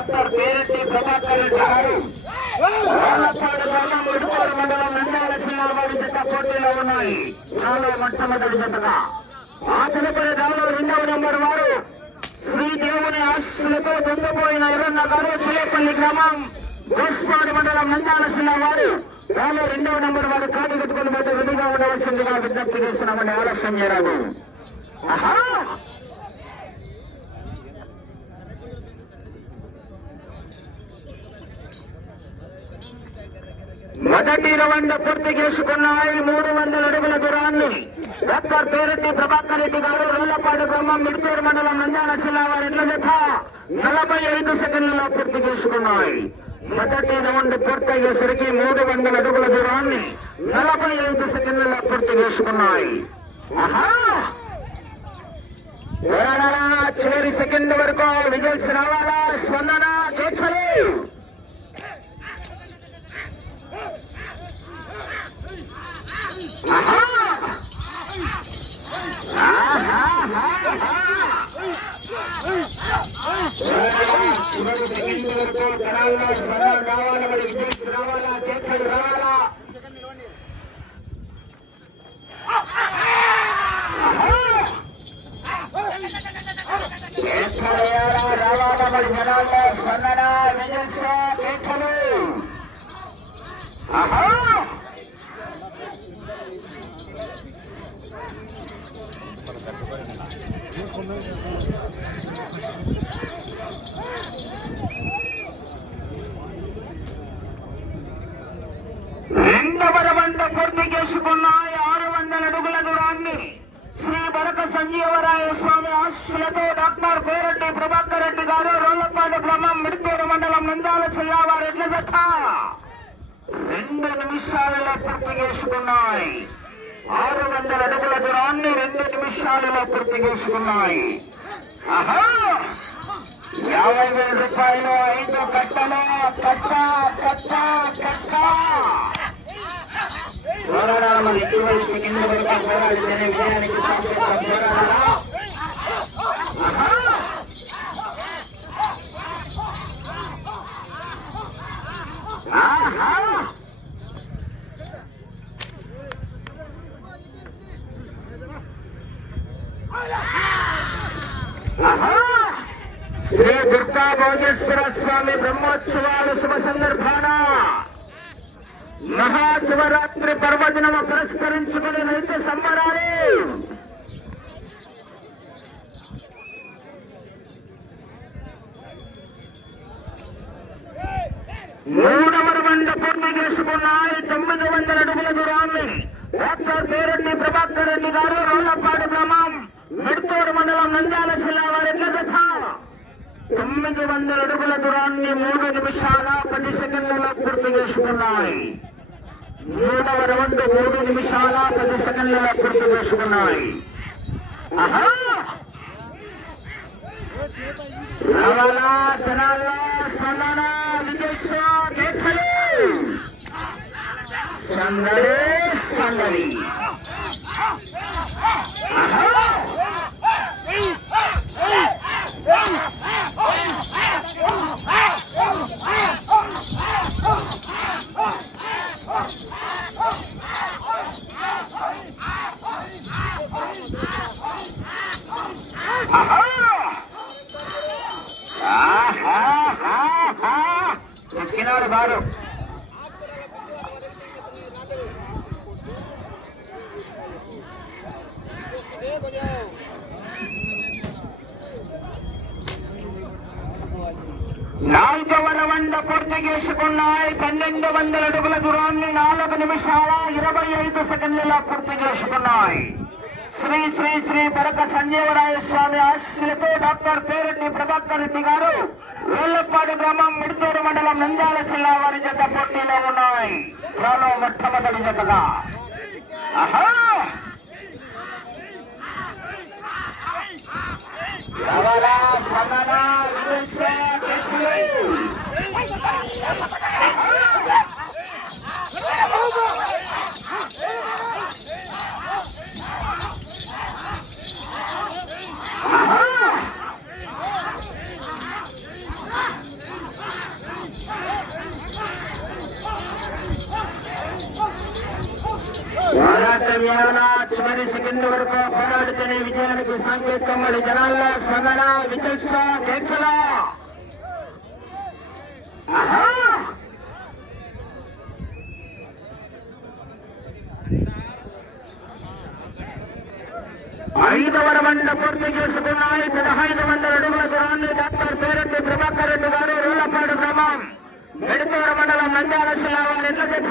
Doctor Pereddy Prabhakar Reddy గారు రాళ్లపాడు గ్రామం ఇడుకూరు మండలం నంద్యాల జిల్లా వారి జత పోటీలో ఉన్నాయి. నాలో మొట్టమొదటి జతగా ఆ తదుపరి దానిలో 2వ నెంబర్ వారు శ్రీదేవుని ఆశలతో దొంగపోయిన ఎర్రన్న గారు చిలేపల్లి గ్రామం గోస్పాడు మండలం నంద్యాల జిల్లా వారు దానిలో 2వ నెంబర్ వారు కాడి కట్టుకుని పోతే రెడీగా ఉండవలసిందిగా విజ్ఞప్తి చేస్తున్నామని ఆలస్యం చేయరాదు. మొదటి రౌండ్ పూర్తి చేసుకున్నాయి. 300 అడుగుల దూరాన్ని డాక్టర్ పేరెడ్డి ప్రభాకర్ రెడ్డి గారు రోళ్లపాడు గ్రామం మిడితూరు మండలం నంద్యాల జిల్లా వారి ఎడ్ల జత 45 సెకండ్లలో పూర్తి చేసుకున్నాయి. మొదటి రౌండ్ పూర్తయ్యేసరికి 300 అడుగుల దూరాన్ని 45 సెకండ్లలో పూర్తి చేసుకున్నాయి. చివరి సెకండ్ వరకు విజల్స్ రావాలా. స్పందన చేతులు చివరి సెకండ్ వరకు జనాల్లో స్వరాలు రావాలా. మరి విజల్స్ రావాలా, చేతులు రావాలా. రావాలా మరి జనాల్లో స్పందన విజల్స్ చేతులు. రెండవ రౌండ్ పూర్తి చేసుకున్నాయి. 600 అడుగుల దూరాన్ని శ్రీ బరక సంజీవరాయ స్వామి ఆశలతో డాక్టర్ పేరెడ్డి ప్రభాకర్ రెడ్డి గారు రోళ్లపాడు గ్రామం మిడితూరు మండలం నంద్యాల జిల్లా వారి ఎడ్ల జత 2 నిమిషాలలో పూర్తి చేసుకున్నాయి. 600 అడుగుల దూరాన్ని 2 నిమిషాలలో పూర్తి చేసుకున్నాయి. 50,000 రూపాయలు 5 కట్టలు. పోరాడాల మరి 20 సెకండ్ల వరకు పోరాడితేనే విజయానికి పోరాడాలా. శ్రీ దుర్గా భోగేశ్వర స్వామి బ్రహ్మోత్సవాల శుభ సందర్భాన మహాశివరాత్రి పర్వదినం పురస్కరించుకుని రైతు సంబరాలు. మూడవ రౌండ్ పూర్తి చేసుకున్నాయి. 900 అడుగుల దూరాన్ని డాక్టర్ పేరెడ్డి ప్రభాకర్ రెడ్డి గారు రోళ్లపాడు గ్రామం మిడితూరు మండలం నంద్యాల జిల్లా వారి ఎడ్ల జత 900 అడుగుల దూరాన్ని 3 నిమిషాల 10 సెకండ్లలో పూర్తి చేసుకున్నాయి. మూడవ రౌండ్ 3 నిమిషాల 10 సెకండ్లలో పూర్తి చేసుకున్నాయి. రావాలా జనాల్లో స్పందన విజల్స్ చేతులు. సందడి సందడి. ఎక్కినాడు బారు. నాలుగవ రౌండ్ పూర్తి చేసుకున్నాయి. 1200 అడుగుల దూరాన్ని 4 నిమిషాల 25 సెకండ్లలో పూర్తి చేసుకున్నాయి. శ్రీ శ్రీ శ్రీ బరక సంజీవరాయ స్వామి ఆశీస్సులతో డాక్టర్ పేరెడ్డి ప్రభాకర్ రెడ్డి గారు రోళ్లపాడు గ్రామం మిడితూరు మండలం నంద్యాల జిల్లా వారి జత పోటీలో ఉన్నాయి. నాలో మొట్టమొదటి జతగా వేళ చివరి సెకండ్ వరకు పోరాడితేనే విజయానికి సంకేతం. మరి జనాల్లో స్పందన విజయ కేకల 5వ రౌండ్ పూర్తి చేసుకున్నాయి. 1500 అడుగుల దూరాన్ని డాక్టర్ పేరెడ్డి ప్రభాకర్ రెడ్డి గారు రూలపాడు గ్రామం మెడితూరు మండలం నంద్యాల జిల్లా వారి ఎట్ల జత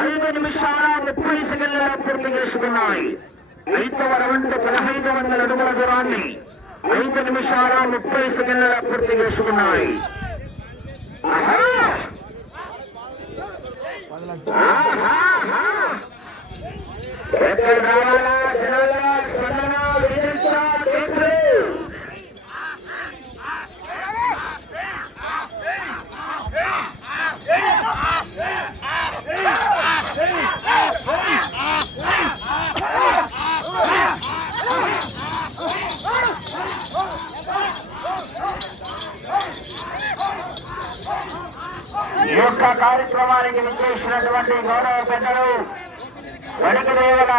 5 నిమిషాల 30 సెకండ్లలో పూర్తి చేసుకున్నాయి. 5వ రౌండ్ 1500 అడుగుల దూరాన్ని 5 నిమిషాల 30 సెకండ్లలో పూర్తి చేసుకున్నాయి. ఈ యొక్క కార్యక్రమానికి విచ్చేసినటువంటి గౌరవ పెద్దలు వడిగిరేముల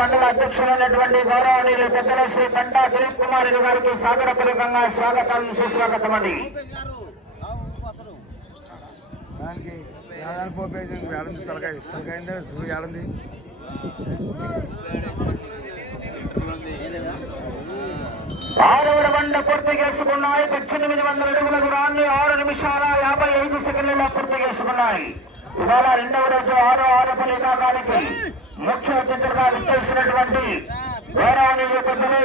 మండల అధ్యక్షులైనటువంటి గౌరవనీయులు పెద్దల శ్రీ పంటా దిలీప్ కుమార్ రెడ్డి గారికి సాగరపూర్వకంగా స్వాగతం సుస్వాగతం అండి. ఆరవ రౌండ్ పూర్తి చేసుకున్నాయి. 1800 అడుగుల దూరాన్ని 6 నిమిషాల 55 సెకండ్లలో పూర్తి చేసుకున్నాయి. ఇవాళ రెండవ రోజు 6 విభాగానికి ముఖ్య అతిథులుగా విచ్చేసినటువంటి గౌరవనీయులు పెద్దలు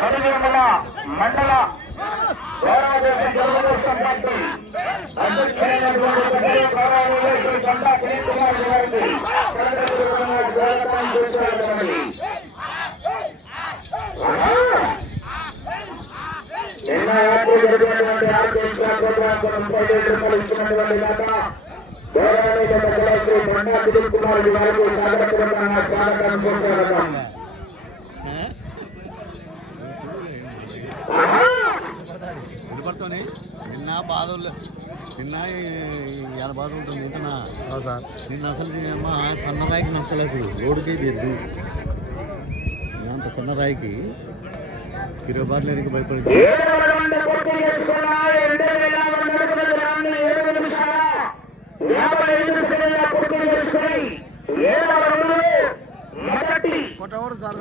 కడివేముల మండల గౌరవ దేశం తెలుగుదేశం పార్టీ అధ్యక్షులైనటువంటి పెద్దలు గౌరవనీయులు శ్రీ పంటా దిలీప్ కుమార్ గారికి స్వాగతం చేస్తున్నటువంటి నిన్న బాధలు నిన్న ఇలా బాధ ఉంటుంది నిన్న సార్ నిన్న అసలు సన్నరాయికి నచ్చలేదు అసలు రోడ్డుకి తెద్దు అంత సన్నరాయికి 20 బార్లు ఎనికి భయపడింది. కొట్టవరు సార్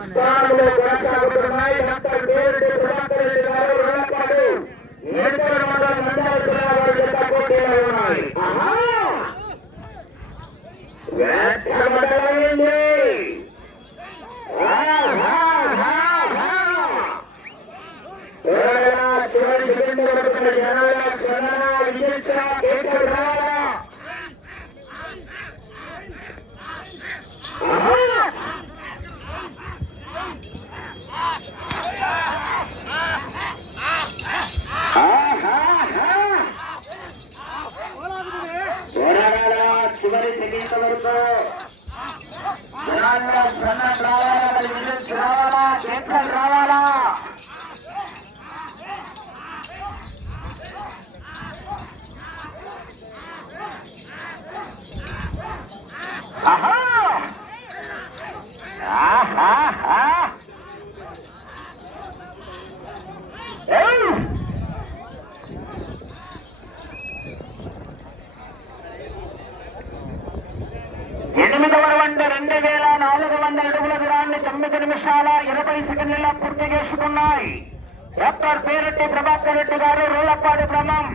చివరి సెకండ్ వరకు రావాలా కేకలు రావాలా. ఎనిమిదవ రౌండ్ 2400 అడుగుల దూరాన్ని 9 నిమిషాల 20 సెకండ్లలో పూర్తి చేసుకున్నాయి. డాక్టర్ పేరెడ్డి ప్రభాకర్ రెడ్డి గారు రూలపాడు గ్రామం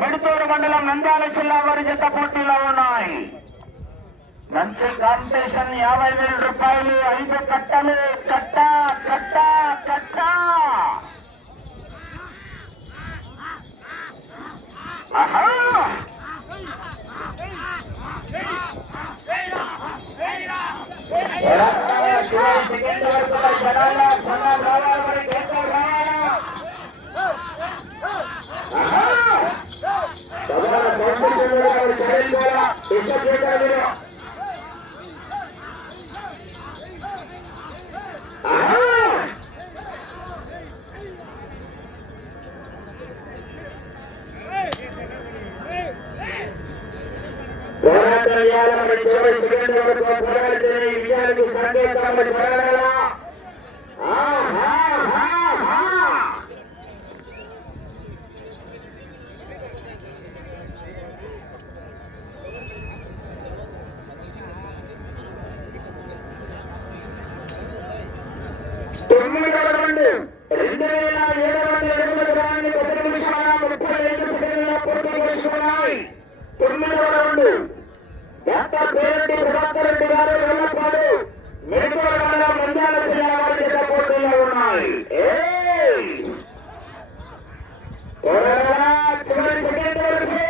మెడితూరు మండలం నంద్యాల జిల్లా వారి జత పోటీలో ఉన్నాయి. మంచి కాంపిటీషన్ 50,000 రూపాయలు 5 కట్టలు కట్ట కట్ట కట్ట. సెకండ్ వరకు జనాల్లో సన్న రావాలి, మరి కేకలు రావాలా. పోరాట వేయాలని చివరి సెకండ్ వరకు పోరాడితే ఈ విజయానికి సంకేతం పోరాడాలా. తొమ్మిదవ రౌండ్ 2708 10 నిమిషాల 35 సెకండ్ల పోటీ చేసుకున్నాయి. తొమ్మిదవ రౌండ్ డాక్టర్ పేరెడ్డి ప్రభాకర్ రెడ్డి గారు వెల్లపాడు మెడికల్ మండలం నంద్యాల జిల్లా వారి జత పోటీలో ఉన్నాయి. చివరి సెకండ్ వరకు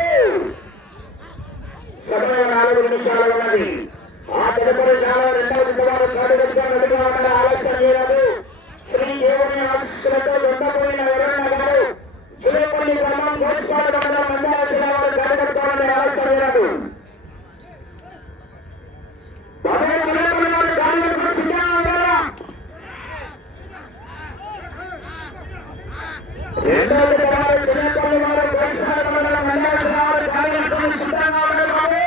సమయం 4 నిమిషాలు ఉన్నది. ఆ తదుపరి రెండవ జతవారు చాటుగా మెడికల్ ఆలస్యం చేయదు. శ్రీ దేవుని ఆశీస్సులతో ఉండబోయిన ఎవరన్న గారు చిరపల్లి గ్రామం గోస్పాడు మండలం నంద్యాల జిల్లా వారి కార్యకర్తలను ఆలస్యం చేయదు. రెండవ జతవారు చిరపల్లి వారు గోస్పాడు మండలం నంద్యాల జిల్లా వారి కార్యకర్తలు సిద్ధంగా ఉండాలి బాబు.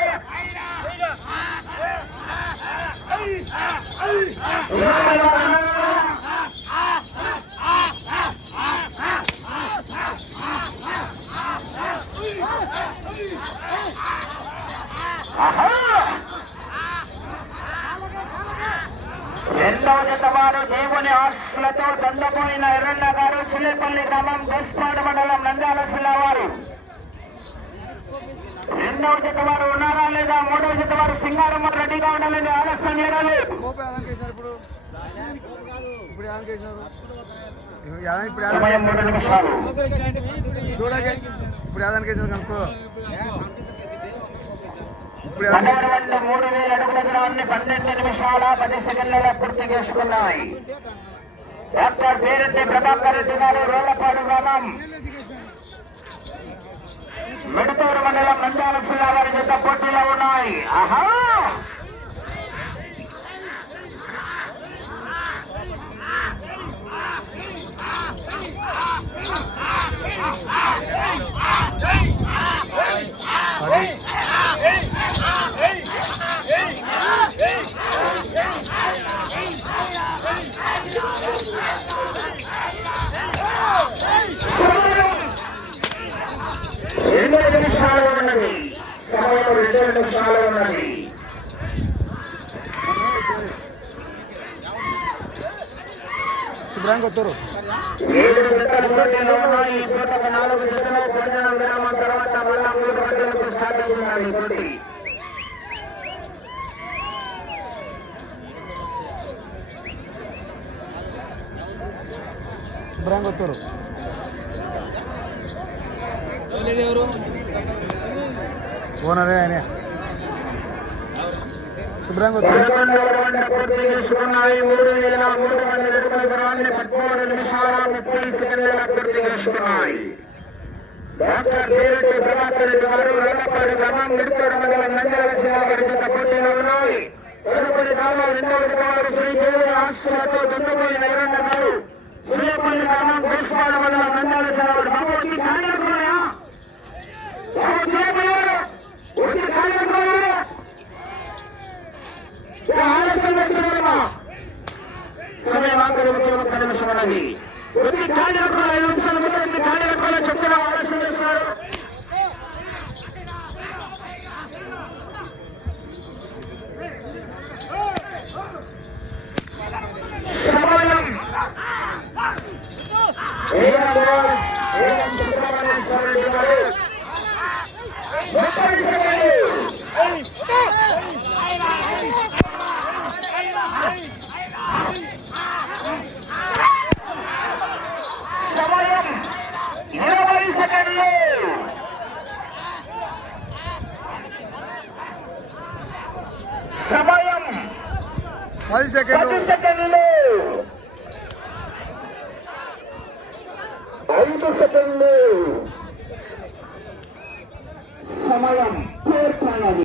రెండవ జతవారు దేవుని ఆశలతో దండపోయిన ఎర్రన్న గారు చిల్లేపల్లి గ్రామం గోస్పాడు మండలం నంద్యాల జిల్లా వారు. రెండవ జతవారు ఉన్నారా లేదా? మూడవ జతవారు సింగారమ్మ రెడ్డిగా ఉండాలని ఆలస్యం చేయాలి. సమయం 3 నిమిషాలు. ఇప్పుడు యాదానికి కనుక్కో. 3000 అడుగుల దూరాన్ని 12 నిమిషాల 10 సెకండ్లలో పూర్తి చేసుకున్నాయి. డాక్టర్ పేరెడ్డి ప్రభాకర్ రెడ్డి గారు రోళ్లపాడు గ్రామం మెడతూరు మండలం నంద్యాల జిల్లా వారి జత పోటీలో ఉన్నాయి. రెండు నిమిషాలు ఉన్నది. సమయం 2 నిమిషాలు ఉన్నది. శుభ్రంగా వస్తారు. 7 జతలు పోటీలో ఉన్నాయి. పూర్తక 4 జతలు భోజనం విరామం తర్వాత మళ్ళా 3 గంటలకు స్టార్ట్ అవుతున్నాయి పోటీ. శుభ్రంగా వస్తారు. ఓనరే ఆయన శుభ్రంగా పూర్తి చేసుకున్నాయి. 3300 అడుగుల దూరాన్ని 13 నిమిషాల 30 సెకండ్ల పూర్తి చేసుకున్నాయి. డాక్టర్ పేరెడ్డి ప్రభాకర్ రెడ్డి గారు రోళ్లపాడు గ్రామం మెడతూరు మండలం నంద్యాల జిల్లా వారి జత పోటీలో ఉన్నాయి. తదుపరి కాలం రెండవ జతవారు శ్రీ దేవుని ఆశీస్సులతో దుండపోయిన ఎర్రన్న గారు చిల్లేపల్లి గ్రామం గోస్పాడు మండలం నంద్యాల జిల్లా వారి బాబు వచ్చి కార్యక్రమా బాబు చేయబోయారు వచ్చి కార్యక్రమా ఆలస్యం వచ్చినారమ్మా. సమయం ఆఖరి 1 నిమిషం ఉన్నది. వచ్చి కార్యక్రమాలు 5 నిమిషాల ముందు వచ్చి కార్యక్రమాలు చెప్తున్నా ఆలస్యం చేస్తున్నారు. సమయం సమయం 20 సెకండ్లు. సమయం 10 సెకండ్లు. 10 సెకండ్లు. 5 సెకండ్లు. సమయం పూర్తి.